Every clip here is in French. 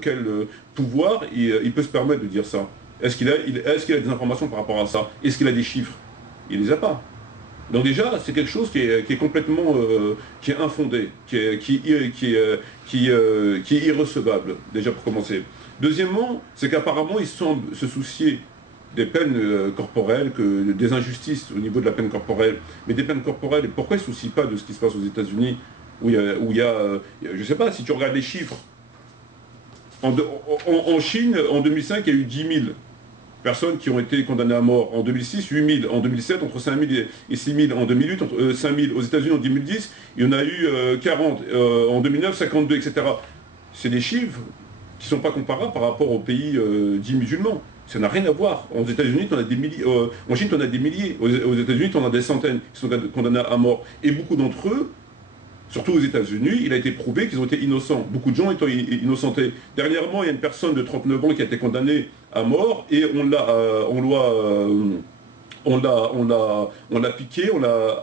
quel pouvoir il peut se permettre de dire ça? Est-ce qu'il a des informations par rapport à ça? Est-ce qu'il a des chiffres? Il les a pas. Donc déjà, c'est quelque chose qui est complètement qui est infondé, qui est irrecevable, déjà pour commencer. Deuxièmement, c'est qu'apparemment, il semble se soucier des peines corporelles, des injustices au niveau de la peine corporelle. Mais des peines corporelles, et pourquoi il ne se soucie pas de ce qui se passe aux États-Unis, où il y a je ne sais pas, si tu regardes les chiffres, en Chine, en 2005, il y a eu 10 000 personnes qui ont été condamnées à mort. En 2006, 8 000. En 2007, entre 5 000 et 6 000. En 2008, 5 000. Aux États-Unis, en 2010, il y en a eu 40. En 2009, 52, etc. C'est des chiffres qui ne sont pas comparables par rapport aux pays dits musulmans. Ça n'a rien à voir. Aux États-Unis, tu en as des milliers. En Chine, tu en as des milliers. Aux États-Unis, tu en as des centaines qui sont condamnés à mort. Et beaucoup d'entre eux, surtout aux États-Unis, il a été prouvé qu'ils ont été innocents. Beaucoup de gens étant innocentés. Dernièrement, il y a une personne de 39 ans qui a été condamnée à mort et on l'a piqué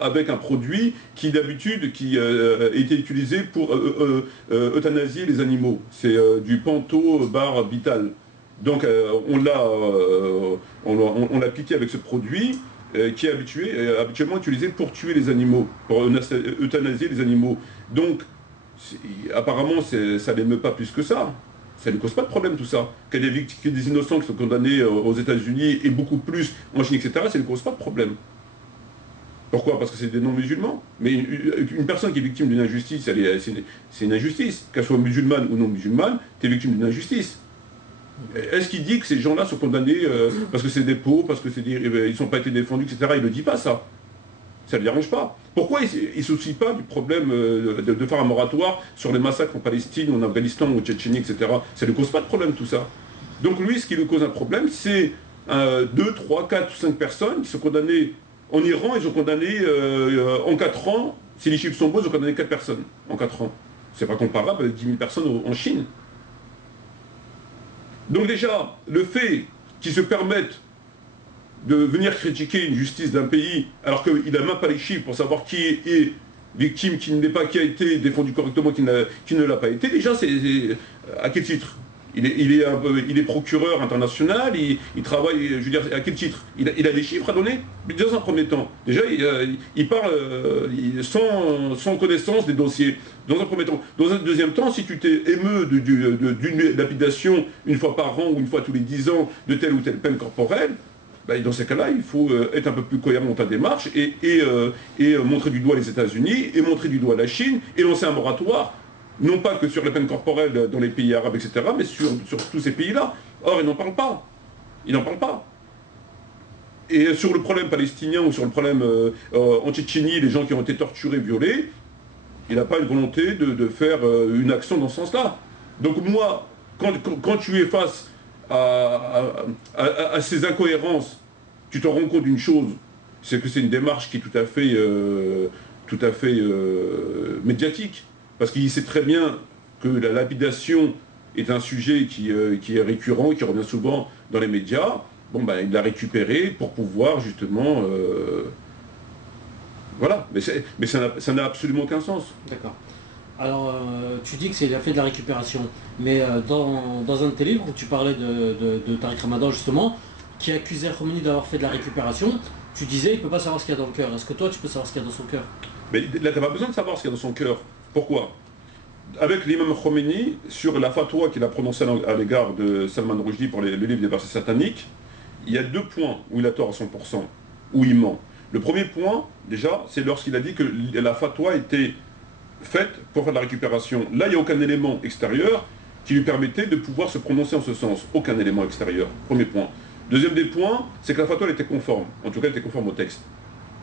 avec un produit qui d'habitude était utilisé pour euthanasier les animaux. C'est du pentobarbital. Donc on l'a piqué avec ce produit qui est habituellement utilisé pour tuer les animaux, pour euthanasier les animaux. Donc, apparemment, ça ne l'émeut pas plus que ça. Ça ne cause pas de problème tout ça. Qu'il y ait des innocents qui sont condamnés aux États-Unis et beaucoup plus en Chine, etc., ça ne cause pas de problème. Pourquoi? Parce que c'est des non-musulmans. Mais une personne qui est victime d'une injustice, c'est une injustice. Qu'elle soit musulmane ou non musulmane, tu es victime d'une injustice. Est-ce qu'il dit que ces gens-là sont condamnés parce que c'est des pauvres, parce qu'ils n'ont pas été défendus, etc. Il ne le dit pas, ça. Ça ne le dérange pas. Pourquoi il ne se soucie pas du problème de faire un moratoire sur les massacres en Palestine, en Afghanistan, en Tchétchénie, etc. Ça ne lui cause pas de problème, tout ça. Donc lui, ce qui lui cause un problème, c'est 2, 3, 4 ou 5 personnes qui sont condamnées. En Iran, ils ont condamné en 4 ans, si les chiffres sont beaux, ils ont condamné 4 personnes en 4 ans. C'est pas comparable avec 10 000 personnes en Chine. Donc déjà, le fait qu'ils se permettent de venir critiquer une justice d'un pays, alors qu'il n'a même pas les chiffres pour savoir qui est victime, qui a été défendu correctement, qui ne l'a pas été, déjà, c'est à quel titre? Il est procureur international, il travaille, je veux dire, à quel titre? Il a des chiffres à donner? Dans un premier temps. Déjà, il parle sans connaissance des dossiers. Dans un premier temps. Dans un deuxième temps, si tu t'es émeu d'une lapidation une fois par an ou une fois tous les 10 ans de telle ou telle peine corporelle, ben, dans ces cas-là, il faut être un peu plus cohérent dans ta démarche et montrer du doigt les États-Unis, et montrer du doigt la Chine, et lancer un moratoire, non pas que sur les peines corporelles dans les pays arabes, etc., mais sur tous ces pays-là. Or, ils n'en parlent pas. Ils n'en parlent pas. Et sur le problème palestinien ou sur le problème en Tchétchénie, les gens qui ont été torturés, violés, il n'a pas une volonté de faire une action dans ce sens-là. Donc moi, quand tu es face à ces incohérences, tu te rends compte d'une chose, c'est que c'est une démarche qui est tout à fait médiatique. Parce qu'il sait très bien que la lapidation est un sujet qui est récurrent, qui revient souvent dans les médias. Bon, ben, il l'a récupéré pour pouvoir justement... voilà, mais ça n'a absolument aucun sens. D'accord. Alors, tu dis qu'il a fait de la récupération, mais dans un de tes livres où tu parlais de Tariq Ramadan justement, qui accusait Khomeini d'avoir fait de la récupération, tu disais il ne peut pas savoir ce qu'il y a dans le cœur. Est-ce que toi tu peux savoir ce qu'il y a dans son cœur? Mais là, tu n'as pas besoin de savoir ce qu'il y a dans son cœur. Pourquoi? Avec l'imam Khomeini, sur la fatwa qu'il a prononcée à l'égard de Salman Rushdie pour le livre des versets sataniques, il y a 2 points où il a tort à 100%, où il ment. Le premier point, déjà, c'est lorsqu'il a dit que la fatwa était faite pour faire de la récupération. Là, il n'y a aucun élément extérieur qui lui permettait de pouvoir se prononcer en ce sens. Aucun élément extérieur. Premier point. Deuxième des points, c'est que la fatwa elle était conforme. En tout cas, elle était conforme au texte.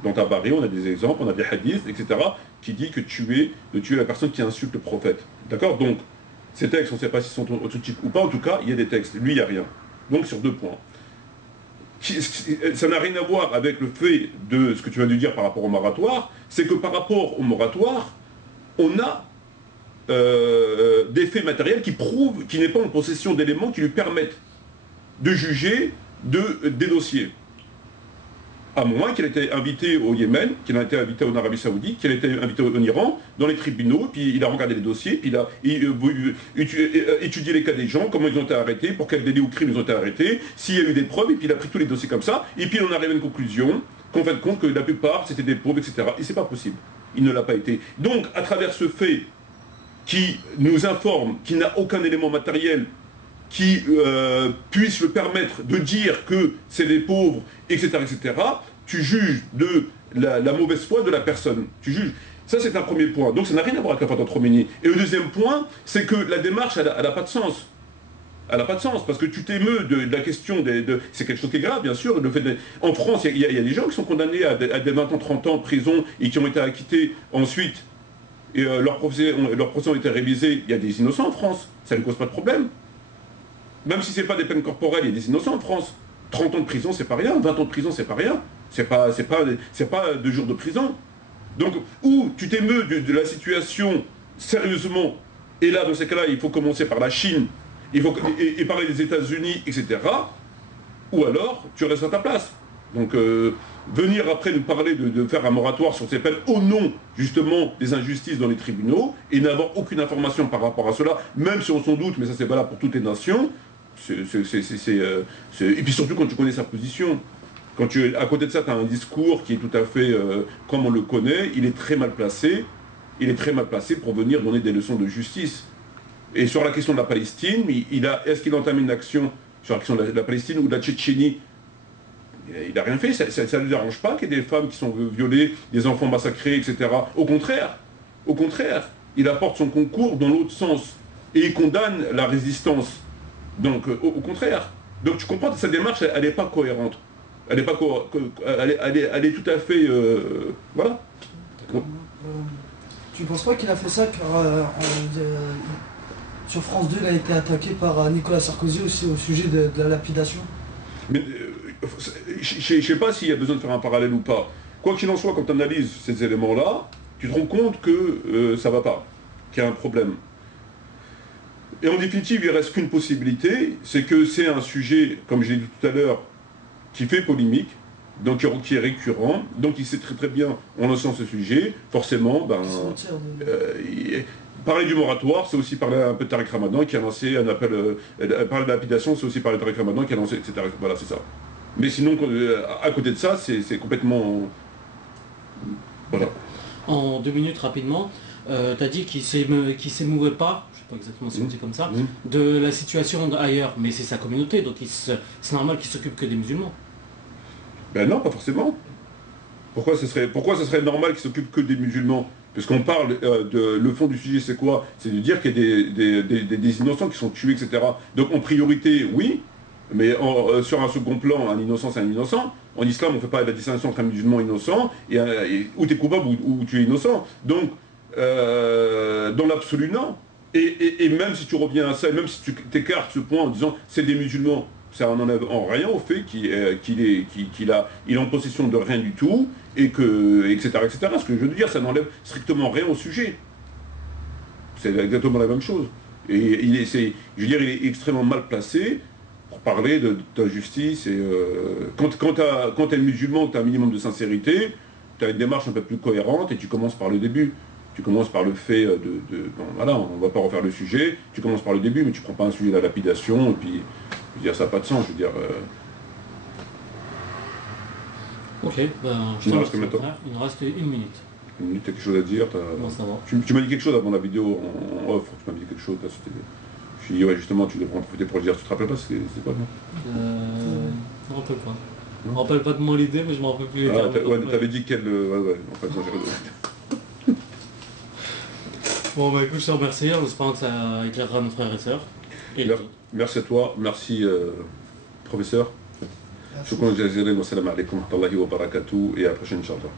Dans Tabari, on a des exemples, on a des hadiths, etc., qui dit que de tuer la personne qui insulte le prophète. D'accord? Donc, ces textes, on ne sait pas s'ils sont authentiques ou pas, en tout cas, il y a des textes. Lui, il n'y a rien. Donc, sur 2 points. Ça n'a rien à voir avec le fait de ce que tu viens de dire par rapport au moratoire, c'est que par rapport au moratoire, on a des faits matériels qui prouvent qu'il n'est pas en possession d'éléments qui lui permettent de juger des dossiers. À moins qu'elle ait été invitée au Yémen, qu'elle ait été invitée en Arabie Saoudite, qu'elle ait été invitée en Iran, dans les tribunaux, puis il a regardé les dossiers, puis il a étudié les cas des gens, comment ils ont été arrêtés, pour quel délit ou crime ils ont été arrêtés, s'il y a eu des preuves, et puis il a pris tous les dossiers comme ça, et puis on arrive à une conclusion, qu'en fin de compte, que la plupart c'était des pauvres, etc. Et c'est pas possible. Il ne l'a pas été. Donc, à travers ce fait qui nous informe qu'il n'a aucun élément matériel qui puisse le permettre de dire que c'est des pauvres, etc., etc., tu juges de la mauvaise foi de la personne. Tu juges. Ça, c'est un premier point. Donc, ça n'a rien à voir avec la fatwa de Khomeini. Et le deuxième point, c'est que la démarche, elle n'a pas de sens. Elle n'a pas de sens, parce que tu t'émeus de la question c'est quelque chose qui est grave, bien sûr. En France, il y a des gens qui sont condamnés à des 20 ans, 30 ans de prison et qui ont été acquittés ensuite. Et leur procès ont été révisés. Il y a des innocents en France. Ça ne cause pas de problème. Même si ce n'est pas des peines corporelles, il y a des innocents en France. 30 ans de prison, c'est pas rien. 20 ans de prison, c'est pas rien. C'est pas 2 jours de prison. Donc, ou tu t'émeus de la situation sérieusement, et là, dans ces cas-là, il faut commencer par la Chine, et parler des États-Unis, etc. Ou alors, tu restes à ta place. Donc, venir après nous parler de faire un moratoire sur ces peines au nom, justement, des injustices dans les tribunaux, et n'avoir aucune information par rapport à cela, même si on s'en doute, mais ça c'est valable pour toutes les nations, et puis surtout quand tu connais sa position. À côté de ça, tu as un discours qui est tout à fait comme on le connaît, il est très mal placé. Il est très mal placé pour venir donner des leçons de justice. Et sur la question de la Palestine, est-ce qu'il entame une action sur la question de la Palestine ou de la Tchétchénie? Il n'a rien fait, ça ne lui dérange pas qu'il y ait des femmes qui sont violées, des enfants massacrés, etc. Au contraire, il apporte son concours dans l'autre sens. Et il condamne la résistance. Donc, au contraire. Donc tu comprends que sa démarche, elle n'est pas cohérente. Elle est tout à fait... voilà. Tu ne penses pas qu'il a fait ça car sur France 2, il a été attaqué par Nicolas Sarkozy aussi au sujet de la lapidation? Mais je ne sais pas s'il y a besoin de faire un parallèle ou pas. Quoi qu'il en soit, quand tu analyses ces éléments-là, tu te rends compte que ça ne va pas, qu'il y a un problème. Et en définitive, il ne reste qu'une possibilité, c'est que c'est un sujet, comme j'ai dit tout à l'heure, qui fait polémique, donc qui est récurrent, donc il sait très très bien, en lançant ce sujet, forcément, parler du moratoire, c'est aussi parler un peu de Tariq Ramadan qui a lancé un appel, parler de la lapidation, c'est aussi parler de Tariq Ramadan qui a lancé, etc. Voilà, c'est ça. Mais sinon, à côté de ça, c'est complètement... Voilà. En 2 minutes, rapidement, tu as dit qu'il ne s'émouvait pas, je ne sais pas exactement si on dit comme ça, de la situation ailleurs, mais c'est sa communauté, donc c'est normal qu'il s'occupe que des musulmans. Ben non, pas forcément. Pourquoi ce serait normal qu'il s'occupe que des musulmans? Parce qu'on parle le fond du sujet, c'est quoi? C'est de dire qu'il y a des innocents qui sont tués, etc. Donc en priorité, oui, mais sur un second plan, un innocent, c'est un innocent. En islam, on ne fait pas la distinction entre un musulman innocent, ou tu es coupable ou tu es innocent. Donc, dans l'absolu, non. Et même si tu reviens à ça, et même si tu t'écartes ce point en disant c'est des musulmans, ça n'enlève en rien au fait qu'il est en possession de rien du tout, et que, etc., etc. Ce que je veux dire, ça n'enlève strictement rien au sujet. C'est exactement la même chose. Et je veux dire, il est extrêmement mal placé pour parler d'injustice. Et quand tu es musulman, tu as un minimum de sincérité, tu as une démarche un peu plus cohérente, et tu commences par le début. Tu commences par le fait bon, voilà, on ne va pas refaire le sujet, tu commences par le début, mais tu ne prends pas un sujet de la lapidation, et puis, je veux dire, ça n'a pas de sens, je veux dire... Ok, ben, je t'en remercie, frère. Il nous reste 1 minute. 1 minute, tu as quelque chose à dire? Bon, ça va. Tu m'as dit quelque chose avant la vidéo en off, tu m'as dit quelque chose, je dis, ouais, justement, tu devrais en profiter pour le dire, tu te rappelles pas, c'est pas bon? Je me rappelle pas. Je me rappelle pas de moi l'idée, mais je me rappelle plus les termes. Ouais, t'avais dit quelle... ouais, en fait, moi, j'ai... Bon bah écoute, je te remercie, en espérant que ça éclairera nos frères et sœurs. Merci à toi, merci professeur. Shukran jazilan wa salam alaikum wa rahmatullahi wa barakatuh, et à la prochaine, Inch'Allah.